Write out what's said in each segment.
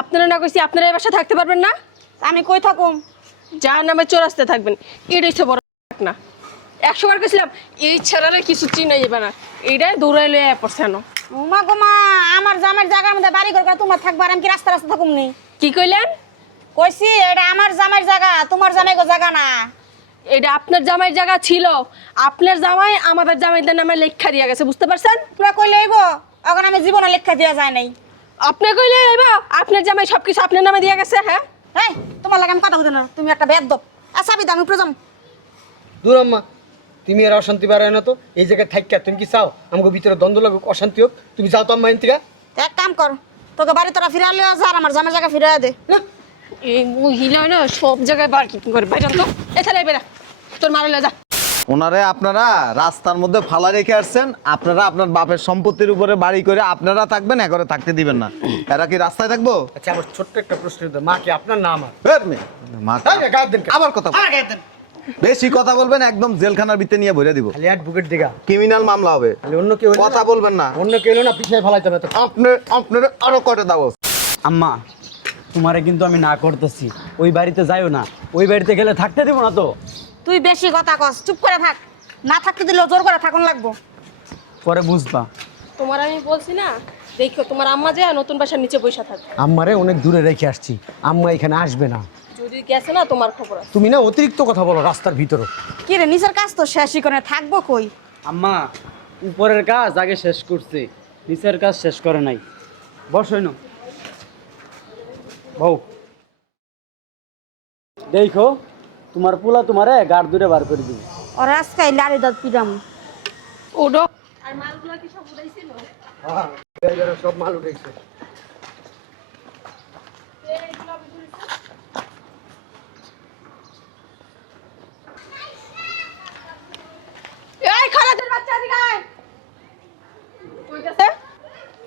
আপনারা না কইছি আপনারা এই বাসা থাকতে পারবেন না? আমি কই থাকুম? যার নামে চোরাস্তে থাকবেন এটাই তো বড় না। একশো বার গেছিলাম এই ছাড়ালে কিছু চিনাই যাবে না। এইটাই দৌড়াই লয়ে পড়ছে না উমা গোমা আমার জামের জায়গার মধ্যে বাড়ি করে তোমার থাকবার আমি কি রাস্তা রাস্তা থাকুম নি? কি কইলেন? কইছি এটা আমার জামের জায়গা তোমার জামাই জায়গা না। এটা আপনার জামাইয়ের জায়গা ছিল। আপনার জামাই আমাদের জামাইদের নামে লেখা দিয়ে গেছে বুঝতে পারছেন? তোরা কইলে আইব এখন আমি জীবনে লেখা দেওয়া যায় নাই। আপনি কইলে এবার আপনার জামাই সব কিছু আপনার নামে দিয়ে গেছে হ্যাঁ? হ্যাঁ তোমার লাগে আমি কথা হতে না তুমি একটা বেদ দপ আচ্ছা বিদা আমি প্রজম দূর আম্মা তুমি আর অশান্তি বাড়ায় না তো? এই জায়গায় থাকিয়া তুমি কি চাও? আমাকে ভিতরে দ্বন্দ্ব লাগুক অশান্তি হোক তুমি যাও তো আম্মা এনতিকা এক কাম কর তোকে বাড়ি তোরা ফিরে আনলে আর আমার জামের জায়গা ফিরে দে। না। এই মহিলা না সব জায়গায় বার্কিং করে বাইরান তো। এছাড়া বেরা তোর মারলে যা। ওনারে আপনারা রাস্তার মধ্যে ফালা রেখে আসছেন আপনারা আপনার বাপের সম্পত্তির উপরে বাড়ি করে আপনারা থাকবেন একরে থাকতে দিবেন না। এরা কি রাস্তায় থাকব? আচ্ছা আমার ছোট্ট একটা প্রশ্ন মা কি আপনার না আমার মা তাই না, গায়ের দেন কেন? আবার কথা বেশি কথা বলবেন একদম জেলখানার ভিতরে নিয়ে ভরে দিব। খালি অ্যাডভোকেট দিঘা ক্রিমিনাল মামলা হবে। অন্য কেউ কথা বলবেন না। অন্য কেউ হলে না পিছিয়ে ফেলাইতে হবে তো আপনি আপনার আরও কটে দাও আম্মা তোমারে কিন্তু আমি না করতেছি। ওই বাড়িতে যাইও না। ওই বাড়িতে গেলে থাকতে দিব না তো। তুই বেশি কথা কস চুপ করে থাক। না থাকতে দিলেও জোর করে থাকুন লাগবো। পরে বুঝবা। তোমার আমি বলছি না দেখো তোমার আম্মা যে নতুন বাসার নিচে বসে থাকবে আম্মারে অনেক দূরে রেখে আসছি আম্মা এখানে আসবে না। যদি গেছে না তোমার খবর আছে। তুমি না অতিরিক্ত কথা বলো রাস্তার ভিতরে। কি রে নিজের কাজ তো শেষই করে থাকব কই? আম্মা উপরের কাজ আগে শেষ করছে নিচের কাজ শেষ করে নাই। বসই না বউ। দেখো তোমার পোলা তোমারে গাড় দূরে বার করে দিবে। ওর আজকে লাড়ি দাঁত পিরাম। ওডো। সব মাল এই খালাদের বাচ্চা এদিকে আয়। কই গেছে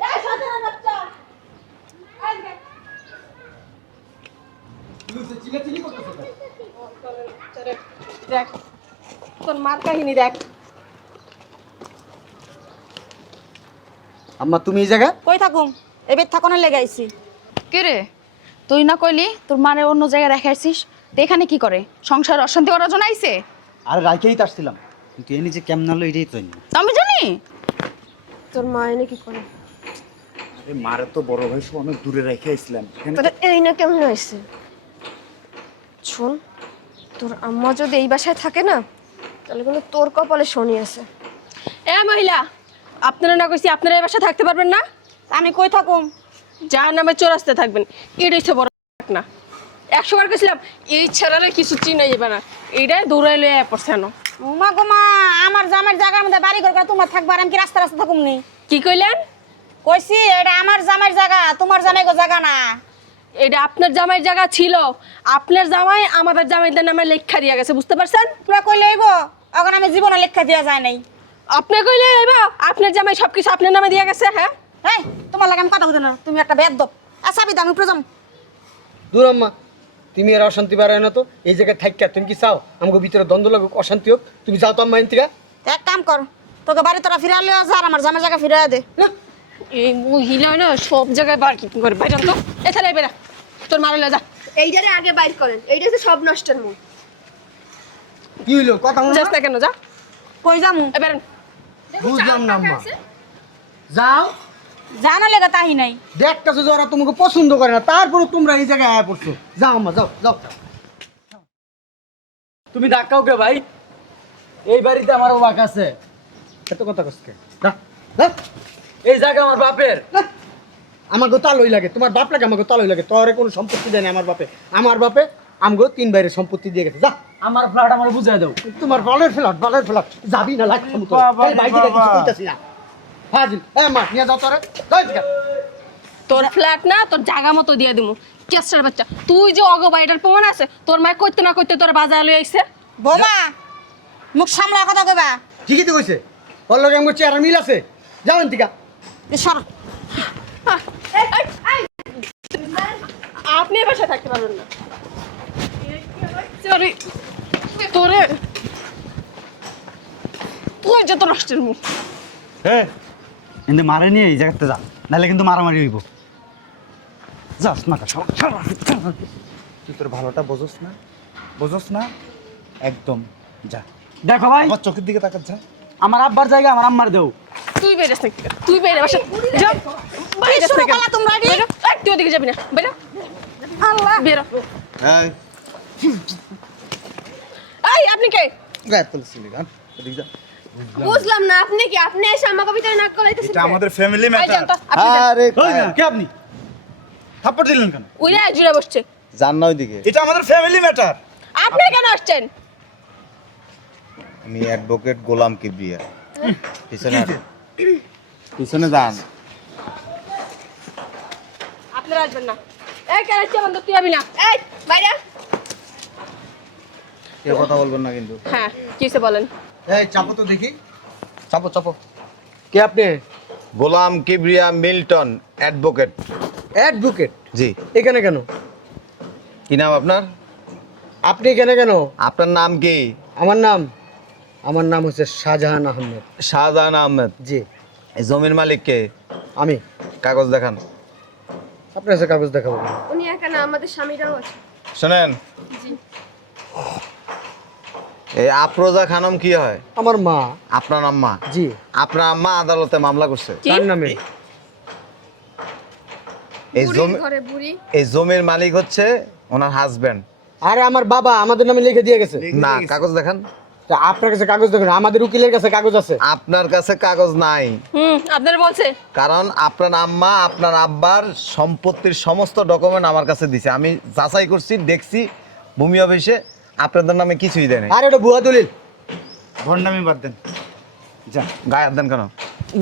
এই সাজানের বাচ্চা এদিকে দেখ তোর মার কাহিনী দেখ। আম্মা তুমি এই জায়গায়? কই থাকুম? এবার থাকুনের লেগে আইছি। কে রে? তুই না কইলি তোর মারে অন্য জায়গায় রেখে তো এখানে কি করে? সংসার অশান্তি করার জন্য আইছে? আর রাইকেই তো আসছিলাম। কিন্তু এ নিজে কেমন হলো এটাই তো জানি না। আমি জানি। তোর মা এনে কি করে? আরে মারে তো বড় ভাই সব অনেক দূরে রেখে আসছিলাম এখানে তোর এই না কেমন হয়েছে শোন তোর আম্মা যদি এই বাসায় থাকে না তাহলে কিন্তু তোর কপালে শনি আছে। এ মহিলা আপনারা না কইছি আপনারা এই বাসায় থাকতে পারবেন না? আমি কই থাকুম? যার নামে চোরাস্তে থাকবেন এটাই তো বড় না। একশো বার গেছিলাম এই ছাড়ালে কিছু চিনাই যাবে না। এইটাই দৌড়াই লয়ে পড়ছে না উমা গোমা আমার জামের জায়গার মধ্যে বাড়ি করে তোমার থাকবার আমি কি রাস্তা রাস্তা থাকুম নি? কি কইলেন? কইছি এটা আমার জামের জায়গা তোমার জামাই গো জায়গা না। এটা আপনার জামাইয়ের জায়গা ছিল। আপনার জামাই আমাদের জামাইদের নামে লেখা দিয়ে গেছে বুঝতে পারছেন? তোরা কইলে আইব এখন আমি জীবনে লেখা দেওয়া যায় নাই। আপনি কইলে এবার আপনার জামাই সব কিছু আপনার নামে দিয়ে গেছে হ্যাঁ? হ্যাঁ তোমার লাগে আমি কথা হতে না তুমি একটা বেদ দপ আচ্ছা আমি প্রজম দূর আম্মা তুমি আর অশান্তি বাড়ায় না তো এই জায়গায় থাকিয়া তুমি কি চাও? আমাকে ভিতরে দ্বন্দ্ব লাগুক অশান্তি হোক তুমি যাও তো আম্মা এনতিকা এক কাম কর তোকে বাড়ি তোরা ফিরে যা আর আমার জামের জায়গা ফিরে দে। না এই মহিলা না সব জায়গায় বার কি করে? বাইরান তো। এছাড়া বেরা তোর মারলে যা। এইটারে আগে বাইর করেন। এইটা হচ্ছে সব নষ্টের মূল। কি হইল? কথা বলো যাস না কেন যা। কই যামু? এ বেরেন বুঝলাম না আম্মা। যাও। জানা লেগে তাহি নাই। দেখটা যে ওরা তোমাকে পছন্দ করে না। তারপরে তোমরা এই জায়গায় আয়া পড়ছো। যাও আম্মা যাও যাও। তুমি ধাক্কাও কে ভাই? এই বাড়িতে আমার আছে। এত কথা কসকে যা যা। এই জায়গা আমার বাপের। আমাকে তালই লাগে তোমার বাপ লাগে আমাকে তালই লাগে তোরে কোনো সম্পত্তি দেয় না আমার বাপে। আমার বাপে আমগো তিন বাইরে সম্পত্তি দিয়ে গেছে যা। আমার ফ্ল্যাট আমার বুঝাই দাও। তোমার বলের ফেলাট বলের ফেলাট যাবি না লাগছে মতো। বাবা রে বাইরে কিছু। কইতাছি না। হাজির এ মা নিয়ে যাও তোরে। যাই দিকা তোর ফ্ল্যাট না তোর জায়গা মতো দিয়ে দিমু। কেসার বাচ্চা তুই যে অগ বাড়িটার প্রমাণ আছে তোর মায় করতে না করতে তোর বাজার লয়ে আইছে? বোমা মুখ সামলা কথা কইবা। ঠিকই তো কইছে। ওর লগে আমগো চেহারা মিল আছে। যাও এনতিকা সর। আপনি এ বাসায় থাকতে পারবেন না। সরি তোরে। তুই যত নষ্টের মুখ। হ্যাঁ কিন্তু মারে নিয়ে এই জায়গাতে যা নাহলে কিন্তু মারামারি হইব। যাস না তুই তোর ভালোটা বোঝস না। বোঝস না? একদম। যা। দেখো ভাই। আমার চোখের দিকে তাকাত যা। আমার আব্বার জায়গা আমার আম্মার দেও। তুই বেরিয়ে থেকে। তুই বেরিয়ে বাসা। যা। বাইরে শুরু থেকে। তোমরা? বেরো তুই ওদিকে যাবি না। বেরো আল্লাহ। বেরো। এই। এই আপনি কে? গায়ে গান এদিকে যা। বুঝলাম না আপনি কি? আপনি এসে আমাকে ভিতরে নাক গলাইতেছেন এটা আমাদের ফ্যামিলি ম্যাটার আপনি আরে কে আপনি? থাপ্পড় দিলেন কেন? উইরা জুড়ে বসছে। জান না ওইদিকে। এটা আমাদের ফ্যামিলি ম্যাটার আপনি কেন আসছেন? আমি অ্যাডভোকেট গোলাম কিবরিয়া। পিছনে। পিছনে যান। আপনারা আসবেন না। এই কেন আসছে বন্ধু তুই যাবি না। এই বাইরে। কেউ কথা বলবেন না কিন্তু। হ্যাঁ কিসে বলেন। এই চাপো তো দেখি। চাপো চাপো। কে আপনি? Golam Kibria Milton advocate. Advocate? জি। এখানে কেন? কি নাম আপনার? আপনি এখানে কেন? আপনার নাম কি? আমার নাম আমার নাম হচ্ছে শাহজাহান আহমেদ। শাহজাহান আহমেদ? জি। এই জমির মালিক কে? আমি। কাগজ দেখান। আপনার কাছে কাগজ দেখাবো উনি একা না আমাদের স্বামীরাও আছে। শোনেন। এই আফরোজা খানম কি হয়? আমার মা। আপনার আম্মা? জি। আপনার আম্মা আদালতে মামলা করছে। তার নামে। এই জমি এই জমির মালিক হচ্ছে ওনার হাজবেন্ড আরে আমার বাবা আমাদের নামে লিখে দিয়ে গেছে। না কাগজ দেখান। আপনার কাছে কাগজ দেখুন আমাদের উকিলের কাছে কাগজ আছে। আপনার কাছে কাগজ নাই। হুম আপনারা বলছে। কারণ আপনার আম্মা আপনার আব্বার সম্পত্তির সমস্ত ডকুমেন্ট আমার কাছে দিছে। আমি যাচাই করছি দেখছি ভূমি অফিসে আপনাদের নামে কিছুই দেয় নাই। আর এটা ভুয়া দলিল। ভণ্ডামি বাদ দেন। যা গায়ে হাত দেন কেন?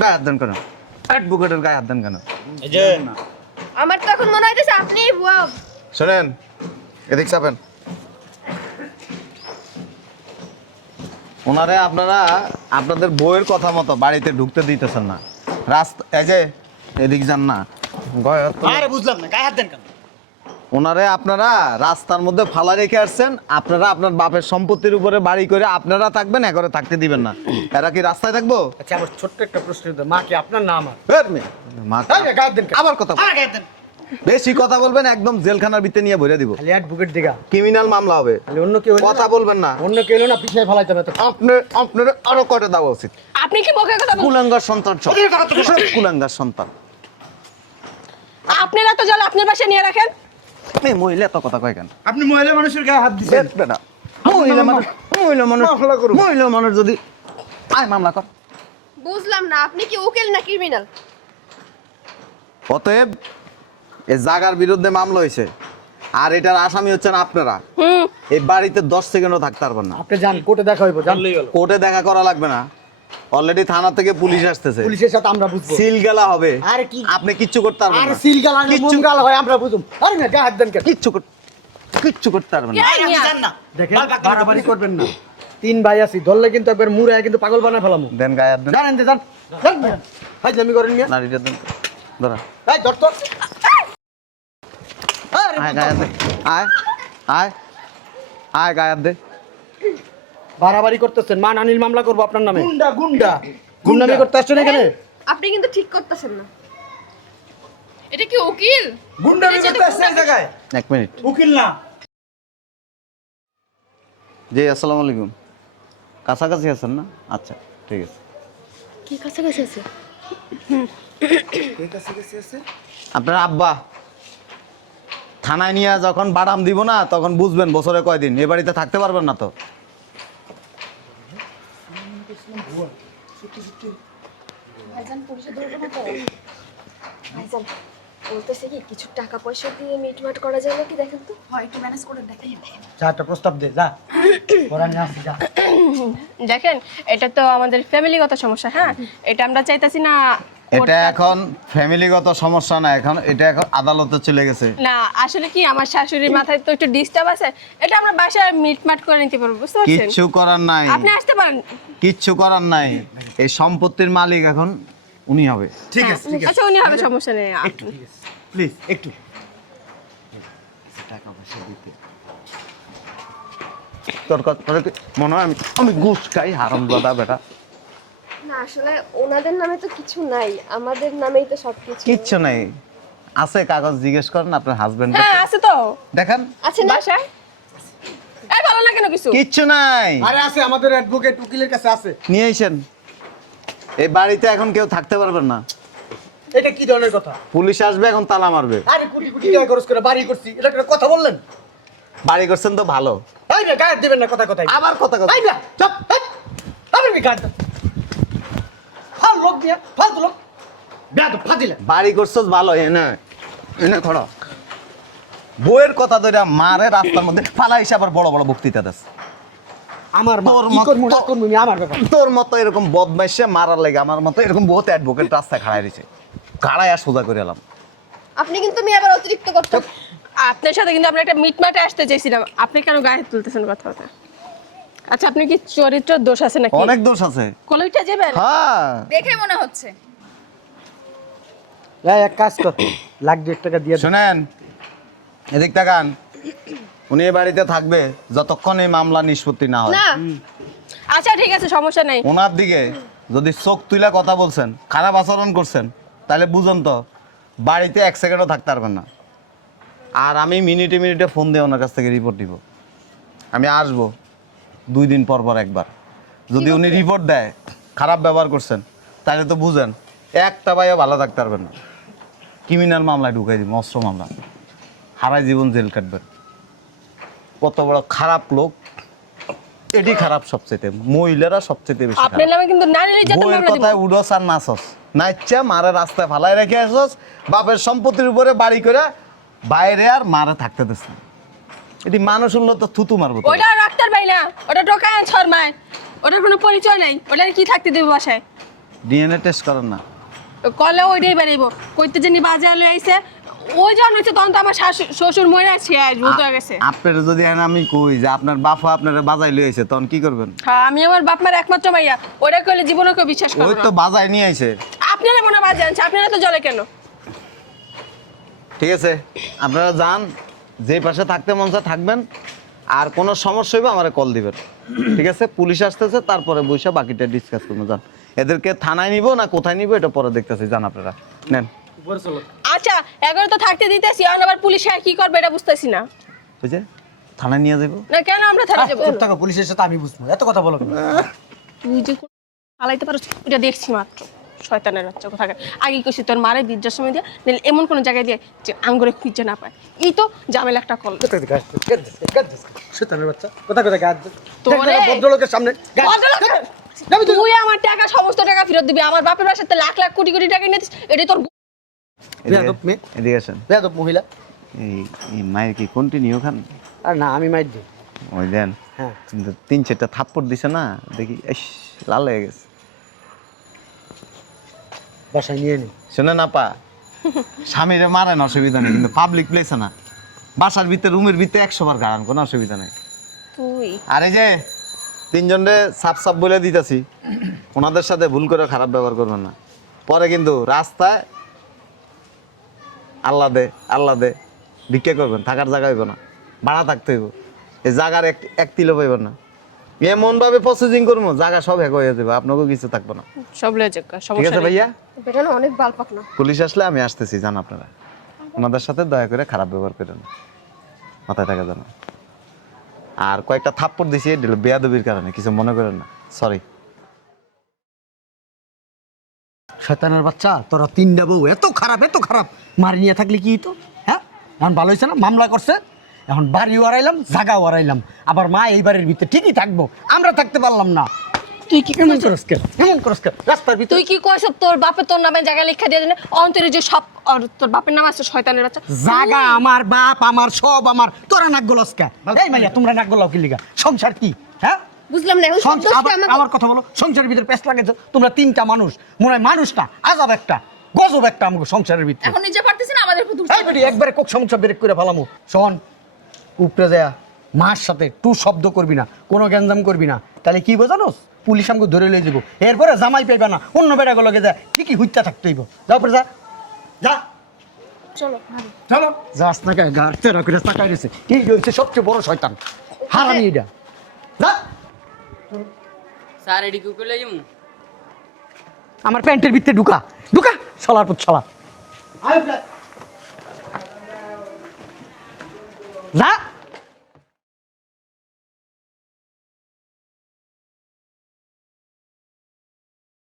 গায়ে হাত দেন কেন? অ্যাডভোকেটের গায়ে হাত দেন কেন? এই যে আমার তো এখন মনে হইতেছে আপনি ভুয়া। শোনেন এদিক চাপেন। ওনারে আপনারা আপনাদের বইয়ের কথা মতো বাড়িতে ঢুকতে দিতেছেন না। রাস্তা এই যে এদিক যান না। আরে বুঝলাম না গায়ে হাত দেন কেন? ওনারে আপনারা রাস্তার মধ্যে ফালা রেখে আসছেন আপনারা আপনার বাপের সম্পত্তির উপরে বাড়ি করে আপনারা থাকবেন একরে থাকতে দিবেন না। এরা কি রাস্তায় থাকব? আচ্ছা আমার ছোট্ট একটা প্রশ্ন মা কি আপনার নাম কেন? আবার কথা বেশি কথা বলবেন একদম জেলখানার ভিতরে নিয়ে ভরে দিব। খালি অ্যাডভোকেট দিঘা ক্রিমিনাল মামলা হবে। খালি অন্য কেউ কথা বলবেন না। অন্য কেউ না পিছিয়ে ফেলাইতে হবে তো। আপনার আরও কয়টা দেওয়া উচিত? আপনি কি মুখে কথা কুলাঙ্গার সন্তান সব। কুলাঙ্গার সন্তান। আপনারা তো জল আপনার পাশে নিয়ে রাখেন। এই মহিলা এত কথা কয় কেন? আপনি মহিলা মানুষের গায়ে হাত দিচ্ছেন বেট বেটা মহিলা মানুষ মহিলা মানুষ মহিলা মানুষ যদি আয় মামলা কর। বুঝলাম না আপনি কি উকিল না ক্রিমিনাল অতএব এই জাগার বিরুদ্ধে মামলা হয়েছে। আর এটার আসামি হচ্ছেন আপনারা। এই বাড়িতে দশ সেকেন্ডও থাকতে পারবেন না। আপনি যান কোর্টে দেখা হইব কোর্টে দেখা করা লাগবে না। অলরেডি থানা থেকে পুলিশ আসতেছে। পুলিশের সাথে আমরা বুঝব। সিল গেলা হবে। আরে কি? আপনি কিচ্ছু করতে পারবেন আর হয় আমরা বুঝুম। আরে না গায়ে হাত দেন কেন? কিচ্ছু কর- কিচ্ছু করতে পারবেন না। আপনি যান না। দেখেন বাড়াবাড়ি করবেন না। তিন ভাই আছি ধরলে কিন্তু একবার মুড়ে কিন্তু পাগল বানায় ফেলামু। দেন গায়ে দেন। জানেন যান হাই জামি করেন মিয়া। নারীটা দেন। ধরা এই ধর তো আয় দে। আয় আয় আয় দে। বাড়াবাড়ি করতেছেন। মান আনিল মামলা করব আপনার নামে। গুন্ডা গুন্ডা। গুন্ডামি করতে আসছেন এখানে? আপনি কিন্তু ঠিক করতেছেন না। এটা কি উকিল? গুন্ডামি করতে আসছে এই জায়গায়? এক মিনিট। উকিল না। জি আসসালামু আলাইকুম। কাছাকাছি আছেন না? আচ্ছা ঠিক আছে? কি কাছাকাছি আছে? আপনার আব্বা। থানায় নিয়ে যখন বাদাম দিব না তখন বুঝবেন বছরে কয়দিন। এ বাড়িতে থাকতে পারবেন না তো। বলতেছে কি কিছু টাকা পয়সা দিয়ে মিটমাট করা যায় নাকি দেখেন তো? হয় একটু ম্যানেজ করে দেখেন। যা একটা প্রস্তাব দে যা। দেখেন এটা তো আমাদের ফ্যামিলিগত সমস্যা হ্যাঁ? এটা আমরা চাইতাছি না এটা এখন ফ্যামিলিগত সমস্যা না এখন এটা এখন আদালতে চলে গেছে। না আসলে কি আমার শাশুড়ির মাথায় তো একটু ডিস্টার্ব আছে এটা আমরা বাসায় মিটমাট করে নিতে পারব বুঝতে পারছেন? কিচ্ছু করার নাই। আপনি আসতে পারেন। কিচ্ছু করার নাই। এই সম্পত্তির মালিক এখন উনি হবে। ঠিক আছে ঠিক আছে। আচ্ছা উনি হবে সমস্যা নেই। একটু প্লিজ একটু। তোর কথা তোর কি মনে হয় আমি আমি ঘুষ খাই হারাম দাদা বেটা। না আসলে ওনাদের নামে তো কিছু নাই। আমাদের নামেই তো সব কিছু কিচ্ছু নাই। আছে কাগজ জিজ্ঞেস করেন আপনার হাজবেন্ড হ্যাঁ আছে তো। দেখেন। আছে না? বাসায়? এই ভালো না কেন কিছু? কিচ্ছু নাই। আরে আছে আমাদের অ্যাডভোকেট উকিলের কাছে আছে। নিয়ে আইসেন এই বাড়িতে এখন কেউ থাকতে পারবেন না। এটা কি ধরনের কথা? পুলিশ আসবে এখন তালা মারবে। আরে কোটি কোটি টাকা খরচ করে বাড়ি করছি। এটা একটা কথা বললেন? বাড়ি করছেন তো ভালো। তাই না? গায়ে দেবেন না কথা কথাই। আবার কথা কথা। তাই না? চপ আমি কি গায়ে ফাল লোক দিয়া ফালতু লোক বেয়াদ ফাজিলে বাড়ি করছস ভালো এনে এনে খড়। বইয়ের কথা ধরে মারে রাস্তার মধ্যে ফালাই এসে আবার বড় বড় বক্তৃতা দেশ আমার তোর কি মত- আমার ব্যাপার। তোর মতো এরকম বদমাইশে মারার লেগে আমার মতো এরকম বহুত অ্যাডভোকেট রাস্তায় খাড়াই রয়েছে খাড়াই আর সোজা করে এলাম। আপনি কিন্তু মেয়ে আবার অতিরিক্ত করতেন আপনার সাথে কিন্তু আমরা একটা মিটমাটে আসতে চাইছিলাম। আপনি কেন গায়ে তুলতেছেন কথা কথা আচ্ছা আপনি কি চরিত্র দোষ আছে নাকি? অনেক দোষ আছে। কলেজটা যাবেন? হ্যাঁ। দেখে মনে হচ্ছে। এই এক কাজ কর। লাখ দেড় টাকা দিয়ে শুনেন এদিক তাকান। উনি এ বাড়িতে থাকবে যতক্ষণ এই মামলা নিষ্পত্তি না হয়। না। আচ্ছা ঠিক আছে সমস্যা নাই। ওনার দিকে যদি চোখ তুলে কথা বলছেন খারাপ আচরণ করছেন তাহলে বুঝুন তো বাড়িতে এক সেকেন্ডও থাকতে পারবেন না। আর আমি মিনিটে মিনিটে ফোন দিয়ে ওনার কাছ থেকে রিপোর্ট দিব আমি আসব। দুই দিন পর পর একবার। যদি উনি রিপোর্ট দেয় খারাপ ব্যবহার করছেন তাহলে তো বুঝেন একটা বাইও ভালো থাকতে পারবেন না। ক্রিমিনাল মামলায় ঢুকাই দিব অস্ত্র মামলা। হারাই জীবন জেল কাটবেন। কত বড় খারাপ লোক এটি খারাপ সবচেয়ে মহিলারা সবচেয়ে বেশি। আপনার নামে কিন্তু নারী নির্যাতন দিব। কথায় উডস আর নাচস। নাচা মারে রাস্তায় ফালাই রেখে আসস বাপের সম্পত্তির উপরে বাড়ি করে বাইরে আর মারে থাকতে দিস না। এটি মানুষ উল্লো তো থুতু মারবো। ওটা ডাক্তার ভাই না ওটা টোকায় শর্মায় ওটার কোনো পরিচয় নাই ওটা কি থাকতে দেবে বাসায়? ডিএনএ টেস্ট করেন না। কলে ওইটাই বেরিয়েব কইতে জানি বাজে আলো আইছে। ওই যখন হচ্ছে তখন তো আমার শ্বশুর মরে আছে ভূত হয়ে গেছে। আপনার যদি আমি কই যে আপনার বাপা আপনার বাজাই লইছে তখন কি করবেন? হ্যাঁ আমি আমার বাপ মার একমাত্র ভাইয়া। ওটা কইলে জীবনে কেউ বিশ্বাস করবে ওই তো বাজাই নিয়ে আইছে। আপনারা মনে বাজে আনছে আপনারা তো জলে কেন? ঠিক আছে আপনারা যান। যে পাশে থাকতে মন চায় থাকবেন আর কোনো সমস্যা হইবে আমারে কল দিবেন। ঠিক আছে? পুলিশ আসতেছে তারপরে বসে বাকিটা ডিসকাস করব যান এদেরকে থানায় নিব না কোথায় নিব এটা পরে দেখতেছি যান আপনারা। নেন। উপরে চলো। আচ্ছা এগারো তো থাকতে দিতেছি এখন আবার পুলিশ আর কি করবে এটা বুঝতেছি না। বুঝে থানায় নিয়ে যাব না কেন আমরা থানা যাব? থাকো পুলিশের সাথে আমি বুঝব এত কথা বলো? তুই যে পালাইতে পারো ওটা দেখছি মাত্র। শয়তানের বাচ্চা কোথাকার আগে কইছি তোর মারে বৃদ্ধাশ্রমে দিয়ে নাহলে এমন কোনো জায়গায় দিয়ে যে আঙ্গুরে খুঁজে না পায়। এই তো জামেলা একটা কল। শয়তানের বাচ্চা? কোথায় তোরে- ভদ্রলোকের সামনে। তুই? আমার টাকা সমস্ত টাকা ফেরত দিবি। আমার বাপের বাসাতে লাখ লাখ কোটি কোটি টাকা নিয়ে এটা তোর বেয়াদব মেয়ে। এদিকে আসেন। বেয়াদব মহিলা। এই এই মায়ের কি কন্টিনিউ খান? আর না আমি মাইর দিই। ওই দেন। হ্যাঁ। তিন চারটা থাপ্পড় দিছে না দেখি লাল হয়ে গেছে। বাসায় নিয়ে নি। শুনে না পা স্বামীরে মারেন অসুবিধা নেই কিন্তু পাবলিক প্লেসে না। বাসার ভিতরে রুমের ভিতরে একশো বার গাড়ান কোনো অসুবিধা নেই। তুই। আর যে তিনজনরে সাপ সাপ বলে দিতেছি ওনাদের সাথে ভুল করে খারাপ ব্যবহার করবেন না। পরে কিন্তু রাস্তায় আল্লাহ দে আল্লাহ দে ভিক্ষা করবেন থাকার জায়গা হইব না ভাড়া থাকতে হইব। এই জায়গার এক এক তিলো পাইব না। এমন ভাবে প্রসেসিং করব জায়গা সব হয়ে যাবে আপনাকেও কিছু থাকব না। সব লয়ে ঠিক সমস্যা আছে নেই। ভাইয়া? বেটা না অনেক বাল পাকনা পুলিশ আসলে আমি আসতেছি জান আপনারা। ওনাদের সাথে দয়া করে খারাপ ব্যবহার করেন মাথায় থাকা জানো আর কয়েকটা থাপ্পড় দিছি বেয়াদবির কারণে কিছু মনে করেন না। সরি শয়তানের বাচ্চা তোরা তিনটা বউ এত খারাপ এত খারাপ। মারি নিয়ে থাকলে কি তো হ্যাঁ? এখন ভালো হয়েছে না? মামলা করছে? এখন বাড়ি ওয়ারাইলাম জায়গা ওয়ারাইলাম আবার মা এই বাড়ির ভিতরে ঠিকই থাকব আমরা থাকতে পারলাম না। তুই কি এমন করস কেন? এমন করস কেন? রাস্তার ভিতরে তুই কি কইছ তোর বাপে তোর নামে জায়গা লেখা দিয়ে দেনে অন্তরে যে সব আর তোর বাপের নাম আছে শয়তানের বাচ্চা। জাগা আমার বাপ আমার সব আমার। তোরা নাক গলস এই মাইয়া তোমরা নাক গলাও কি লিগা? সংসার কি? হ্যাঁ? বুঝলাম না আমার কথা বলো। সংসারের ভিতরে লাগেছো তোমরা তিনটা মানুষ। মনে হয় মানুষটা। আজাব একটা। গজব একটা আমাকে সংসারের ভিতরে। এখন নিজে পারতেছি না আমাদের একবারে কোক সমস্যা ব্রেক করে ফেলামু। শোন উপরে যায় মার সাথে টু শব্দ করবি না কোনো গ্যাঞ্জাম করবি না। তাহলে কি বোঝানোস পুলিশ আমাকে ধরে লয়ে যাব এরপরে জামাই পাইবে না অন্য বেড়াগুলোকে যায় ঠিকই হুইতা থাকতে হইব? যা উপরে যা। যা। চলো। চলো। যাস না গায়ে গা তেরা করে তাকাই রয়েছে। এই হচ্ছে সবচেয়ে বড় শয়তান। হারামি এটা। যা। স্যার এটি কি করলে যাব? আমার প্যান্টের ভিতরে ঢুকা। ঢুকা ছলার পর ছলা 来。